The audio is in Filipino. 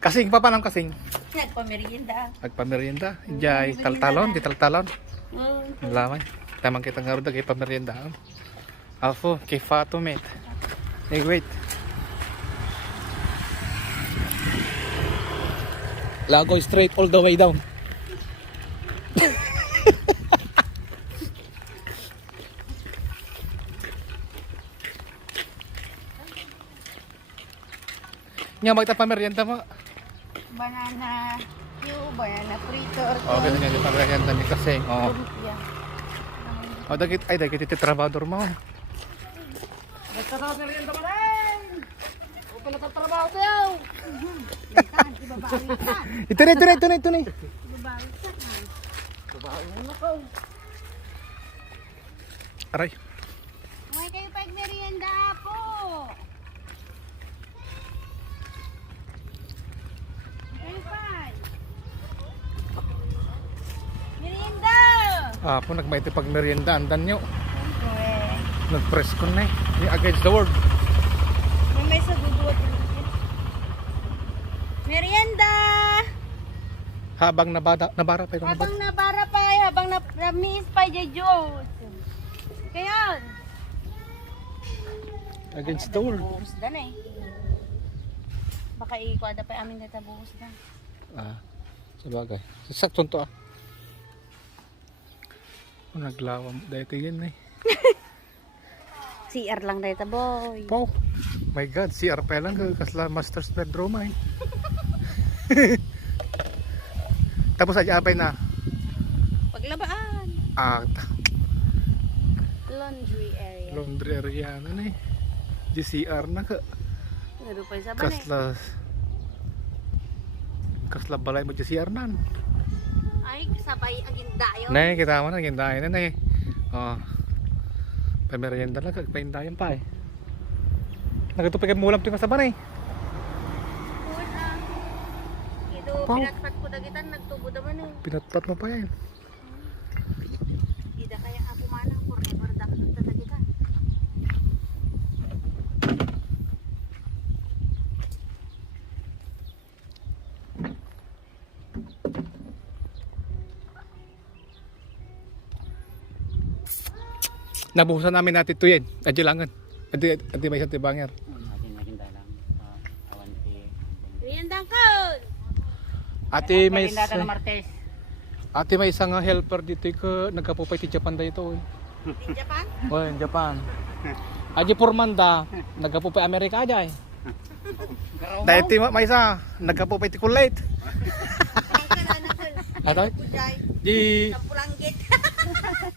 Kasing pa panang kasing. Nagpamerienda. Agpamerienda. Jay taltalon, di taltalon. Oh, Lamay. Tamang kita nga rin kay pamerienda. Alfo, kay Fato mate. Hey, wait. Lago straight all the way down. Nya magta pamerienda mo. banana, yung banana frito or Oh, ganun yan yung pamerienda ni Kasing. Oh. lumpia. Oh, dagit iti trabador mo. Nagtrabaho merienda mo rin! Huwag pa nagtatrabaho tayo! Lantahan, ibabawi ka! Ito na. Ibabawi ka! Ibabawi mo na ko! Aray. Huwag kayo pag merienda po! Kayo pa! Merienda! Apo, nagmaiti pag merienda. Andan nyo. Okay. Nag-press ko na eh. Yung against the world. May sa guguwat. Merienda! Habang nabara pa ito. Habang nabara pa, habang namis pa yung juice. Kayon! Against the world. Buhos dan eh. Baka ikwada pa amin data buhos dan. Sabagay. Saktong to ah. Naglawam. Dito yan eh. CR lang data boy. Wow. My God. CR pa lang. Kasla master's bedroom ay. Tapos aja apay na. Paglabaan. Laundry area. Laundry area na eh. GCR na ka. Narupay sa banay. Kasla balay mo GCR nan. Ay, sabay aginda yun. Nay, kita mo na. Gindahin na eh. Oh. Pamerienda lang. Paindayan pa eh. Nagtupig mo ulam ito sa banay. Una. Ito, Pau. pinatpat ko dagitan, nagtubo naman eh. Pinatpat mo pa yan. Ida kaya ako mana, forever dapat sa dagitan. Nabuhusan namin natin ito yan. Adjilangan. Adi may isang tibanger. Merienda ko! Ate may Martes. Ate may isang helper dito ko nagkapupay ti Japan da ito. Di Japan? Oh, in Japan. Aji Purmanda, nagkapupay Amerika aja eh. Dahil ti may isa nagkapupay ti Kuwait. Ato? Kujay. Di Sa Pulanggit.